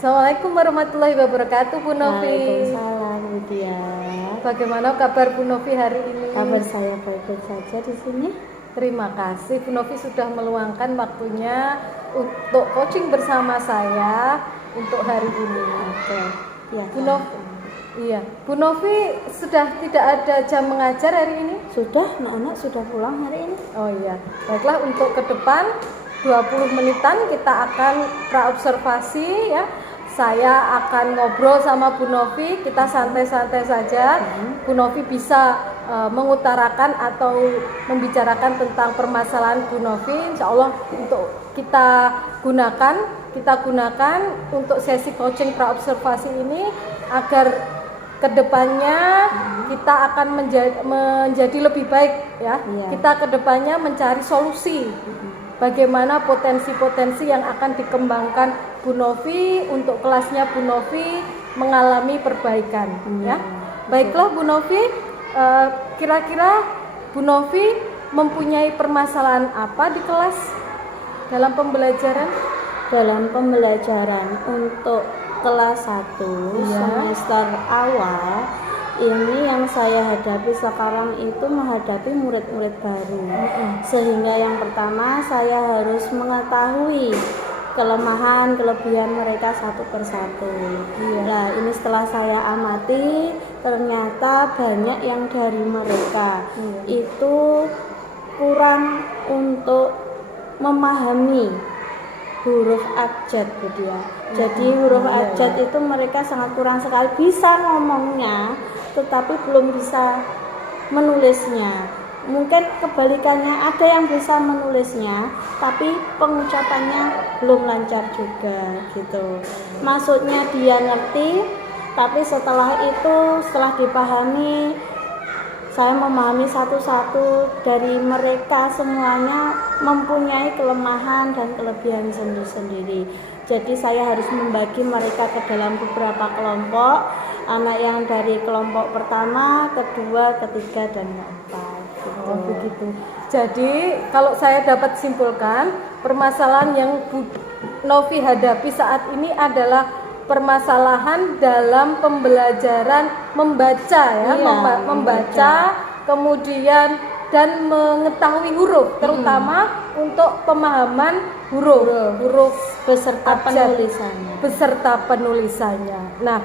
Assalamualaikum warahmatullahi wabarakatuh, Bu Novi. Waalaikumsalam, Bu Dia. Bagaimana kabar Bu Novi hari ini? Kabar saya baik-baik saja di sini. Terima kasih Bu Novi sudah meluangkan waktunya untuk coaching bersama saya untuk hari ini. Oke. Ya, Bu Novi, iya. Bu Novi sudah tidak ada jam mengajar hari ini? Sudah, anak-anak sudah pulang hari ini. Oh iya. Baiklah, untuk ke depan 20 menitan kita akan praobservasi ya. Saya akan ngobrol sama Bu Novi, kita santai-santai saja. Bu Novi bisa mengutarakan atau membicarakan tentang permasalahan Bu Novi. Insya Allah untuk kita gunakan untuk sesi coaching praobservasi ini agar kedepannya kita akan menjadi lebih baik ya. Kita kedepannya mencari solusi. Bagaimana potensi-potensi yang akan dikembangkan Bu Novi untuk kelasnya Bu Novi mengalami perbaikan ya. Baiklah Bu Novi, kira-kira Bu Novi mempunyai permasalahan apa di kelas dalam pembelajaran? Dalam pembelajaran untuk kelas 1 semester awal ini yang saya hadapi sekarang itu menghadapi murid-murid baru. Sehingga yang pertama saya harus mengetahui kelemahan, kelebihan mereka satu persatu. Nah, ini setelah saya amati ternyata banyak yang dari mereka itu kurang untuk memahami huruf abjad, Bu Dia. Jadi huruf abjad itu mereka sangat kurang sekali, bisa ngomongnya tetapi belum bisa menulisnya. Mungkin kebalikannya, ada yang bisa menulisnya tapi pengucapannya belum lancar juga gitu. Maksudnya dia ngerti, tapi setelah dipahami, saya memahami satu-satu dari mereka semuanya mempunyai kelemahan dan kelebihan sendiri-sendiri. Jadi saya harus membagi mereka ke dalam beberapa kelompok, anak yang dari kelompok pertama, kedua, ketiga, dan keempat. Oh begitu. Jadi kalau saya dapat simpulkan, permasalahan yang Bu Novi hadapi saat ini adalah permasalahan dalam pembelajaran membaca ya, membaca, kemudian dan mengetahui huruf, terutama untuk pemahaman huruf beserta penulisannya. Nah,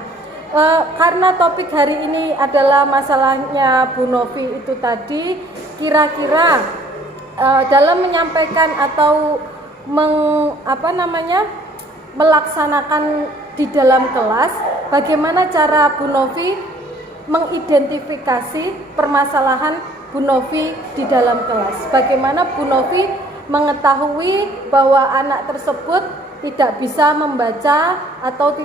karena topik hari ini adalah masalahnya Bu Novi itu tadi, kira-kira dalam menyampaikan atau melaksanakan di dalam kelas, bagaimana cara Bu Novi mengidentifikasi permasalahan Bu Novi di dalam kelas? Bagaimana Bu Novi mengetahui bahwa anak tersebut tidak bisa membaca atau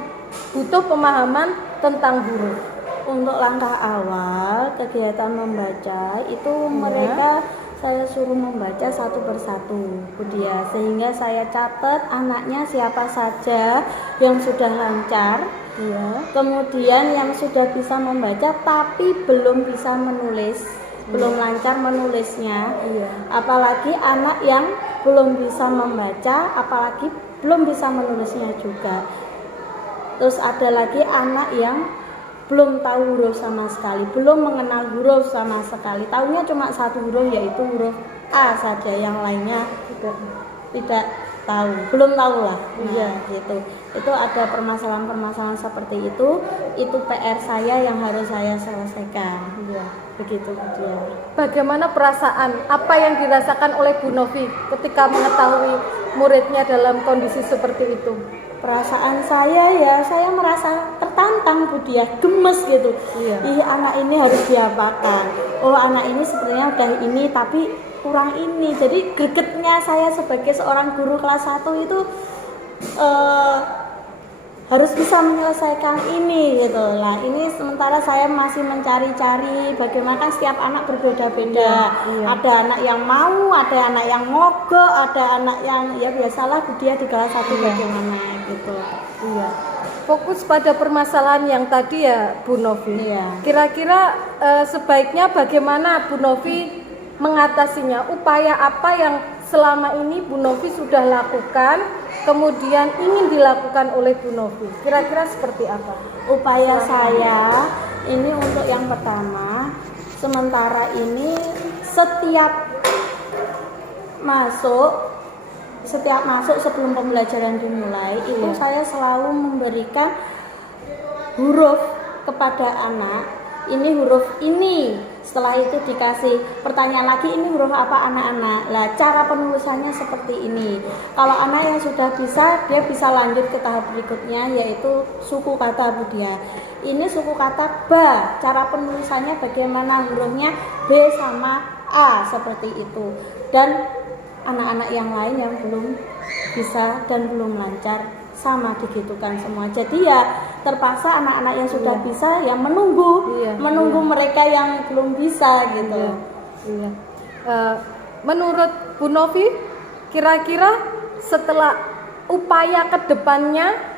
butuh pemahaman tentang huruf? Untuk langkah awal kegiatan membaca itu mereka saya suruh membaca satu persatu, Bu Dia, sehingga saya catat anaknya siapa saja yang sudah lancar, kemudian yang sudah bisa membaca tapi belum bisa menulis, belum lancar menulisnya, apalagi anak yang belum bisa membaca, apalagi belum bisa menulisnya juga. Terus ada lagi anak yang belum tahu huruf sama sekali, belum mengenal huruf sama sekali, tahunya cuma satu huruf yaitu huruf A saja, yang lainnya tidak tahu, belum tahu lah. Gitu. Itu ada permasalahan-permasalahan seperti itu PR saya yang harus saya selesaikan. Begitu dia. Bagaimana perasaan, apa yang dirasakan oleh Bu Novi ketika mengetahui muridnya dalam kondisi seperti itu? Perasaan saya saya merasa tertantang, Bu Dia, gemes gitu. Anak ini harus diapakan. Oh, anak ini sebenarnya udah ini tapi kurang ini. Jadi gregetnya saya sebagai seorang guru kelas 1 itu harus bisa menyelesaikan ini gitu. Nah, ini sementara saya masih mencari-cari bagaimana, kan setiap anak berbeda-beda. Ada anak yang mau, ada anak yang mogok, ada anak yang ya biasalah dia di kelas 1 bagaimana gitu. Fokus pada permasalahan yang tadi ya Bu Novi. Kira-kira sebaiknya bagaimana Bu Novi mengatasinya? Upaya apa yang selama ini Bu Novi sudah lakukan kemudian ingin dilakukan oleh Bu Novi? Kira-kira seperti apa? Upaya saya ini untuk yang pertama, sementara ini setiap masuk sebelum pembelajaran dimulai itu saya selalu memberikan huruf kepada anak. Ini huruf ini. Setelah itu dikasih pertanyaan lagi, ini huruf apa anak-anak? Lah cara penulisannya seperti ini. Kalau anak yang sudah bisa, dia bisa lanjut ke tahap berikutnya, yaitu suku kata Budia. Ini suku kata ba. Cara penulisannya bagaimana, hurufnya B sama A seperti itu. Dan anak-anak yang lain yang belum bisa dan belum lancar sama digitukan semua. Jadi ya terpaksa anak-anak yang sudah bisa yang menunggu mereka yang belum bisa gitu. Menurut Bu Novi, kira-kira setelah upaya kedepannya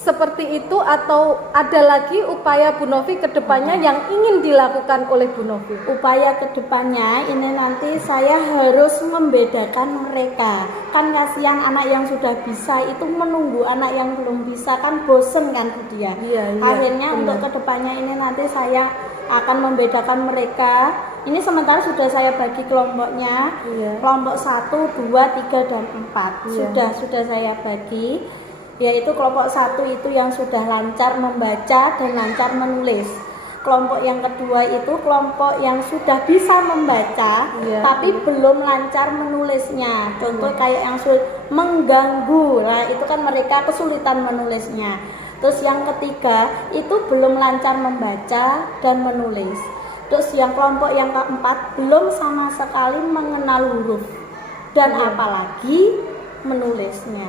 seperti itu atau ada lagi upaya Bu Novi kedepannya yang ingin dilakukan oleh Bu Novi? Upaya kedepannya ini nanti saya harus membedakan mereka. Kan kasihan anak yang sudah bisa itu menunggu anak yang belum bisa, kan bosen kan dia. Akhirnya untuk kedepannya ini nanti saya akan membedakan mereka. Ini sementara sudah saya bagi kelompoknya. Kelompok 1, 2, 3 dan 4. Sudah saya bagi. Yaitu kelompok 1 itu yang sudah lancar membaca dan lancar menulis. Kelompok yang kedua itu kelompok yang sudah bisa membaca tapi belum lancar menulisnya. Contoh kayak yang mengganggu. Nah, itu kan mereka kesulitan menulisnya. Terus yang ketiga itu belum lancar membaca dan menulis. Terus yang kelompok yang keempat belum sama sekali mengenal huruf dan apalagi menulisnya.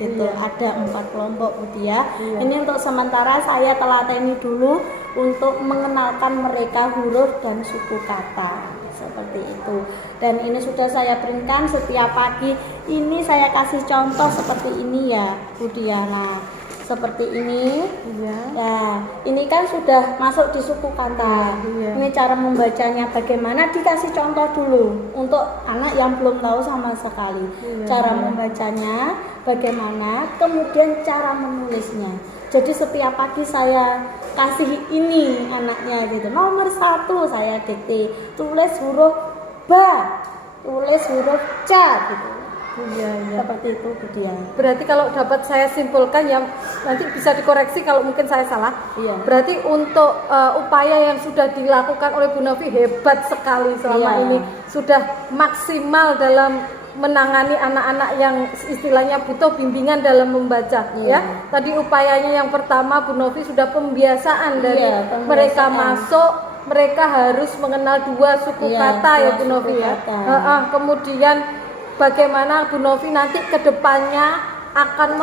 Gitu. Ada 4 kelompok Budia. Ini untuk sementara saya telateni dulu untuk mengenalkan mereka huruf dan suku kata seperti itu. Dan ini sudah saya berikan setiap pagi. Ini saya kasih contoh seperti ini ya Budia. Nah, seperti ini. Ya, ini kan sudah masuk di suku kata. Ini cara membacanya bagaimana, dikasih contoh dulu untuk anak yang belum tahu sama sekali. Cara membacanya bagaimana, kemudian cara menulisnya. Jadi setiap pagi saya kasih ini anaknya gitu. Nomor 1 saya dikte, tulis huruf ba, tulis huruf ca gitu. Seperti itu Budia. Berarti kalau dapat saya simpulkan, yang nanti bisa dikoreksi kalau mungkin saya salah. Berarti untuk upaya yang sudah dilakukan oleh Bu Novi hebat sekali selama ini, sudah maksimal dalam menangani anak-anak yang istilahnya butuh bimbingan dalam membaca. Ya, tadi upayanya yang pertama Bu Novi sudah pembiasaan dari mereka masuk, mereka harus mengenal 2 suku kata ya Bu Novi ya. Kemudian bagaimana Bu Novi nanti ke depannya akan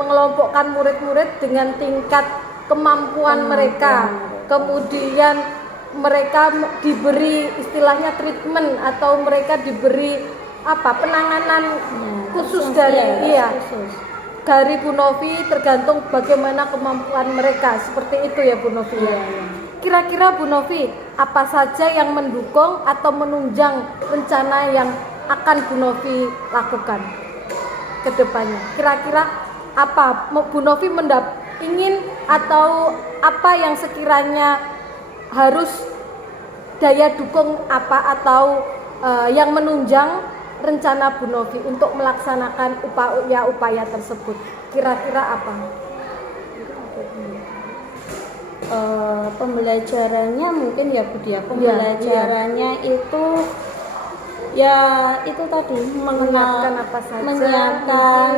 mengelompokkan murid-murid dengan tingkat kemampuan mereka. Kemudian mereka diberi istilahnya treatment atau mereka diberi penanganan khusus dari Bu Novi, tergantung bagaimana kemampuan mereka. Seperti itu ya Bu Novi. Kira-kira Bu Novi, apa saja yang mendukung atau menunjang rencana yang akan Bu Novi lakukan ke depannya? Kira-kira apa Bu Novi ingin atau apa yang sekiranya harus daya dukung apa atau yang menunjang rencana Bu Novi untuk melaksanakan upaya tersebut? Kira-kira apa? Pembelajarannya mungkin ya Budia. Pembelajarannya itu ya itu tadi mengenalkan apa saja, menyiapkan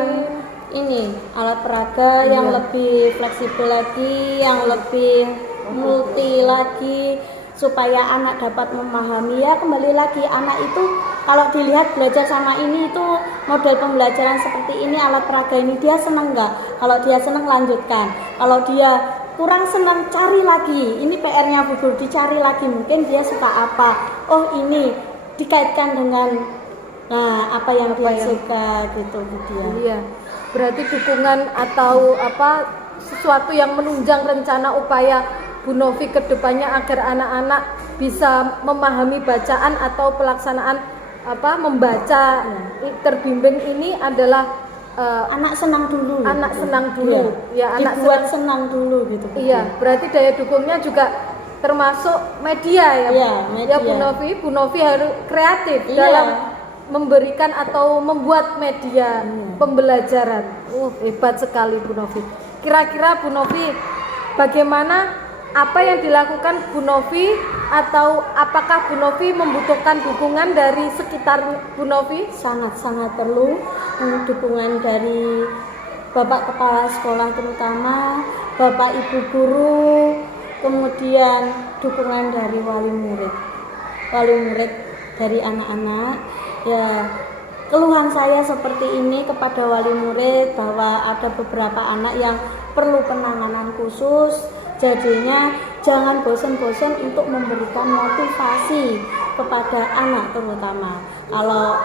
ini alat peraga yang lebih fleksibel lagi, yang lebih multi lagi, supaya anak dapat memahami. Ya kembali lagi, anak itu kalau dilihat belajar sama ini itu model pembelajaran seperti ini, alat peraga ini, dia senang nggak? Kalau dia senang lanjutkan, kalau dia kurang senang cari lagi. Ini PR-nya Bu Guru, dicari lagi mungkin dia suka apa. Oh ini dikaitkan dengan apa yang dia suka gitu dia. Berarti dukungan atau sesuatu yang menunjang rencana upaya Bu Novi ke depannya agar anak-anak bisa memahami bacaan atau pelaksanaan membaca terbimbing ini adalah anak senang dulu. anak gitu. senang dulu. Iya. Ya, anak Dibuat senang dulu gitu. Bu. Iya, berarti daya dukungnya juga termasuk media ya. Iya, Ya media. Bu Novi harus kreatif Iya. dalam memberikan atau membuat media pembelajaran. Hebat sekali Bu Novi. Kira-kira Bu Novi, bagaimana apa yang dilakukan Bu Novi, atau apakah Bu Novi membutuhkan dukungan dari sekitar Bu Novi? Sangat-sangat perlu dukungan dari Bapak Kepala Sekolah terutama, Bapak Ibu Guru, kemudian dukungan dari wali murid dari anak-anak. Ya, keluhan saya seperti ini kepada wali murid bahwa ada beberapa anak yang perlu penanganan khusus. Jadinya jangan bosan-bosan untuk memberikan motivasi kepada anak terutama. Kalau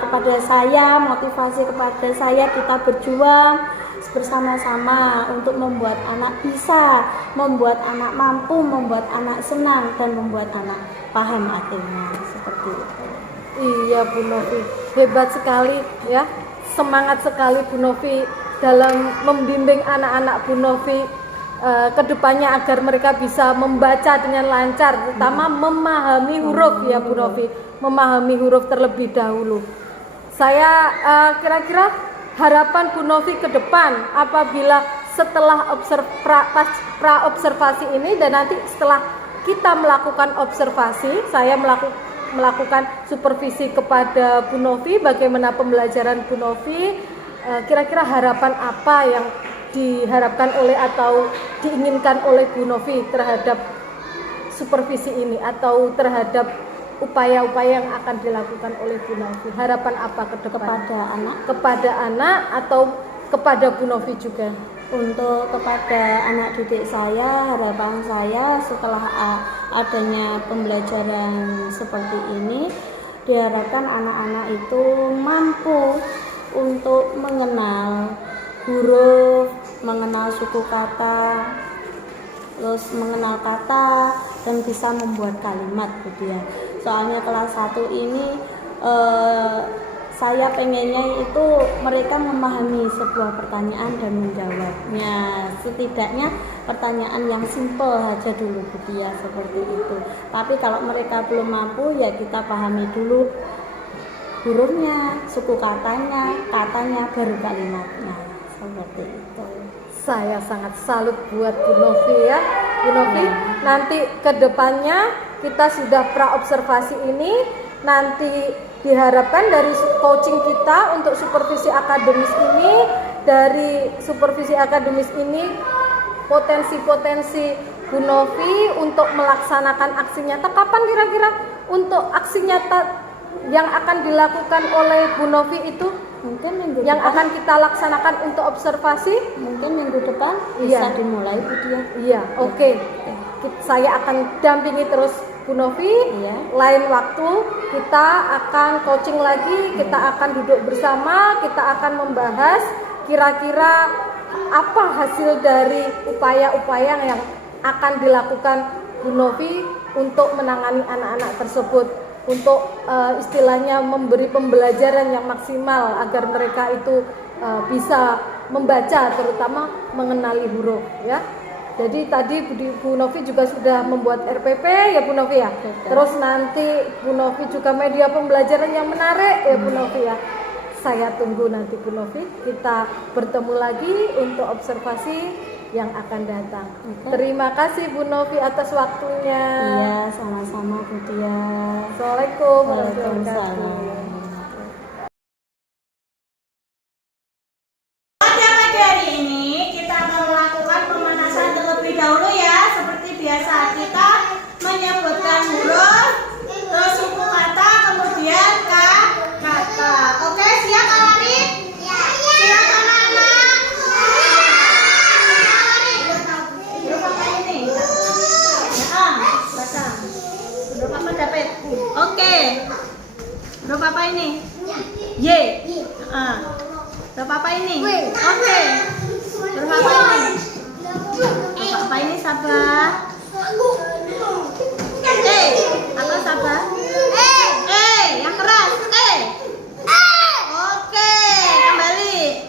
kepada saya, motivasi kepada saya, kita berjuang bersama-sama untuk membuat anak bisa, membuat anak mampu, membuat anak senang, dan membuat anak paham artinya, seperti itu. Iya Bu Novi, hebat sekali ya, semangat sekali Bu Novi dalam membimbing anak-anak Bu Novi kedepannya agar mereka bisa membaca dengan lancar, terutama memahami huruf ya Bu Novi, memahami huruf terlebih dahulu. Saya kira-kira harapan Bu Novi ke depan apabila setelah pra-observasi ini, dan nanti setelah kita melakukan observasi, saya melakukan supervisi kepada Bu Novi bagaimana pembelajaran Bu Novi, kira-kira harapan apa yang diharapkan oleh atau diinginkan oleh Bu Novi terhadap supervisi ini atau terhadap upaya-upaya yang akan dilakukan oleh Bu Novi? Harapan apa ke depan? Kepada anak atau kepada Bu Novi juga? Untuk kepada anak didik saya, harapan saya setelah adanya pembelajaran seperti ini, diharapkan anak-anak itu mampu untuk mengenal huruf, mengenal suku kata, terus mengenal kata, dan bisa membuat kalimat gitu ya. Soalnya kelas 1 ini saya pengennya itu mereka memahami sebuah pertanyaan dan menjawabnya, setidaknya pertanyaan yang simpel aja dulu gitu ya, seperti itu. Tapi kalau mereka belum mampu, ya kita pahami dulu hurufnya, suku katanya, baru kalimatnya, seperti itu. Saya sangat salut buat Bu Novi ya. Bu Novi, nanti ke depannya kita sudah pra-observasi ini, nanti diharapkan dari coaching kita untuk supervisi akademis ini, dari supervisi akademis ini potensi-potensi Bu Novi untuk melaksanakan aksi nyata. Kapan kira-kira untuk aksi nyata yang akan dilakukan oleh Bu Novi itu? Mungkin minggu yang depan, akan kita laksanakan untuk observasi? Mungkin minggu depan bisa dimulai Bu Dia. Iya, oke. Saya akan dampingi terus Bu Novi. Lain waktu kita akan coaching lagi, kita akan duduk bersama, kita akan membahas kira-kira apa hasil dari upaya-upaya yang akan dilakukan Bu Novi untuk menangani anak-anak tersebut, untuk istilahnya memberi pembelajaran yang maksimal agar mereka itu bisa membaca, terutama mengenali huruf ya. Jadi tadi Bu Novi juga sudah membuat RPP ya Bu Novi ya. Terus nanti Bu Novi juga media pembelajaran yang menarik ya Bu Novi ya. Saya tunggu nanti Bu Novi, kita bertemu lagi untuk observasi yang akan datang. Terima kasih Bu Novi atas waktunya. Iya, sama-sama Bu Dia. Assalamualaikum warahmatullahi Waalaikumsalam. wabarakatuh. Pada pagi hari ini kita akan melakukan pemanasan terlebih dahulu ya. Seperti biasa kita menyebutkan huruf, terus suku kata, kemudian kata. Oke, siap Arif? Siap anak-anak? Huruf apa ini? Ya, baca. Huruf apa David? Oke. Huruf apa ini? Y. Huruf apa ini? Oke. Huruf apa ini? Huruf apa ini Sabah? Apa Sabah? Yang keras. Oke, kembali.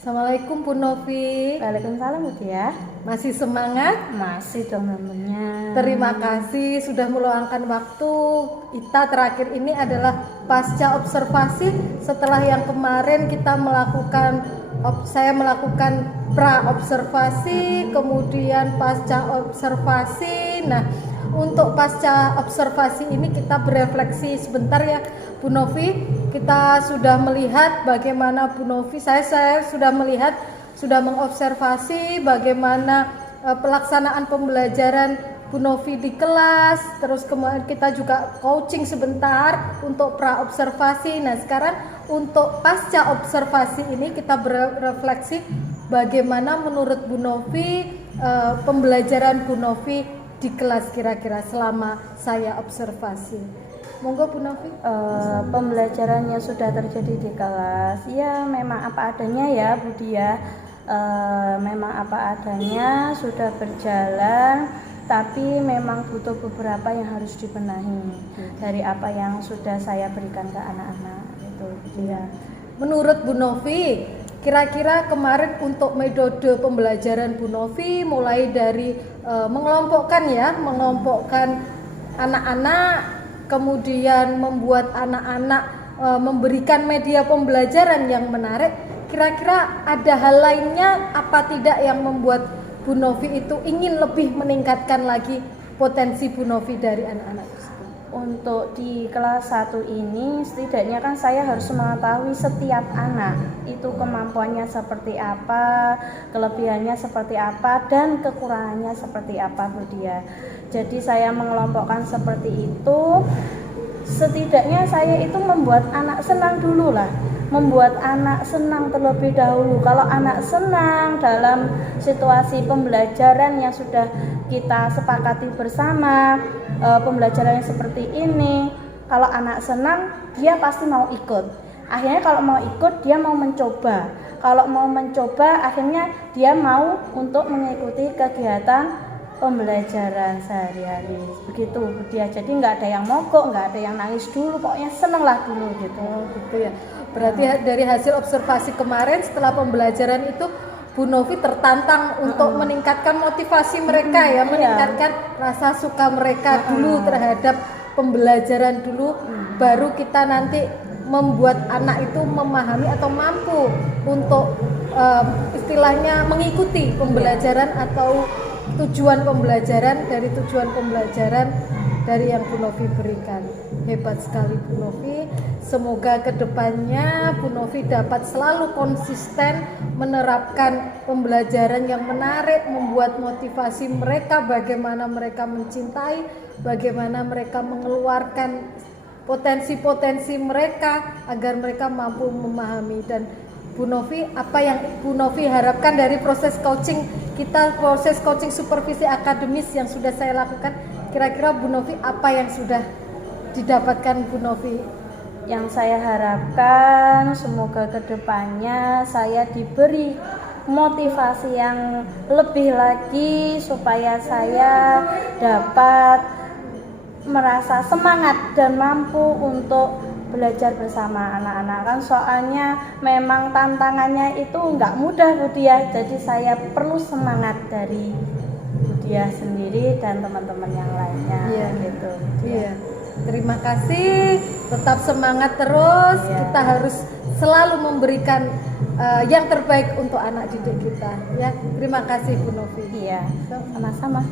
Assalamualaikum Bu Novi. Waalaikumsalam Bu Dia. Masih semangat? Masih dong namanya. Terima kasih sudah meluangkan waktu. Kita terakhir ini adalah pasca observasi setelah yang kemarin kita melakukan saya melakukan pra observasi, kemudian pasca observasi. Nah, untuk pasca observasi ini kita berefleksi sebentar ya Bu Novi. Kita sudah melihat bagaimana Bu Novi, saya sudah melihat, sudah mengobservasi bagaimana pelaksanaan pembelajaran Bu Novi di kelas. Terus kemudian kita juga coaching sebentar untuk pra observasi. Nah, sekarang untuk pasca observasi ini kita berefleksi bagaimana menurut Bu Novi pembelajaran Bu Novi di kelas kira-kira selama saya observasi. Monggo Bu Novi. Pembelajarannya sudah terjadi di kelas. Ya memang apa adanya ya Bu Dia. Memang apa adanya sudah berjalan, tapi memang butuh beberapa yang harus dibenahi dari apa yang sudah saya berikan ke anak-anak itu dia. Menurut Bu Novi, kira-kira kemarin untuk metode pembelajaran Bu Novi mulai dari mengelompokkan anak-anak, kemudian membuat anak-anak memberikan media pembelajaran yang menarik. Kira-kira ada hal lainnya apa tidak yang membuat Bu Novi itu ingin lebih meningkatkan lagi potensi Bu Novi dari anak-anak tersebut? Untuk di kelas 1 ini setidaknya kan saya harus mengetahui setiap anak itu kemampuannya seperti apa, kelebihannya seperti apa, dan kekurangannya seperti apa Bu Dia. Jadi saya mengelompokkan seperti itu. Setidaknya saya itu membuat anak senang dulu lah, membuat anak senang terlebih dahulu. Kalau anak senang dalam situasi pembelajaran yang sudah kita sepakati bersama, pembelajaran yang seperti ini, kalau anak senang dia pasti mau ikut. Akhirnya kalau mau ikut dia mau mencoba. Kalau mau mencoba akhirnya dia mau untuk mengikuti kegiatan pembelajaran sehari-hari. Begitu dia. Jadi nggak ada yang mogok, nggak ada yang nangis dulu, pokoknya seneng lah dulu gitu. Oh gitu ya. Berarti dari hasil observasi kemarin setelah pembelajaran itu Bu Novi tertantang untuk meningkatkan motivasi mereka ya, meningkatkan rasa suka mereka dulu terhadap pembelajaran dulu, baru kita nanti membuat anak itu memahami atau mampu untuk istilahnya mengikuti pembelajaran atau tujuan pembelajaran dari yang Bu Novi berikan. Hebat sekali Bu Novi. Semoga kedepannya Bu Novi dapat selalu konsisten menerapkan pembelajaran yang menarik, membuat motivasi mereka, bagaimana mereka mencintai, bagaimana mereka mengeluarkan potensi-potensi mereka agar mereka mampu memahami. Dan Bu Novi, apa yang Bu Novi harapkan dari proses coaching kita, proses coaching supervisi akademis yang sudah saya lakukan, kira-kira Bu Novi apa yang sudah didapatkan Bu Novi? Yang saya harapkan semoga kedepannya saya diberi motivasi yang lebih lagi supaya saya dapat merasa semangat dan mampu untuk belajar bersama anak-anak. Kan soalnya memang tantangannya itu nggak mudah Bu Dia, jadi saya perlu semangat dari Bu Dia sendiri dan teman-teman yang lainnya. Gitu. Iya. Terima kasih, tetap semangat terus. Kita harus selalu memberikan yang terbaik untuk anak didik kita. Ya, terima kasih Bu Novi. Iya, sama-sama.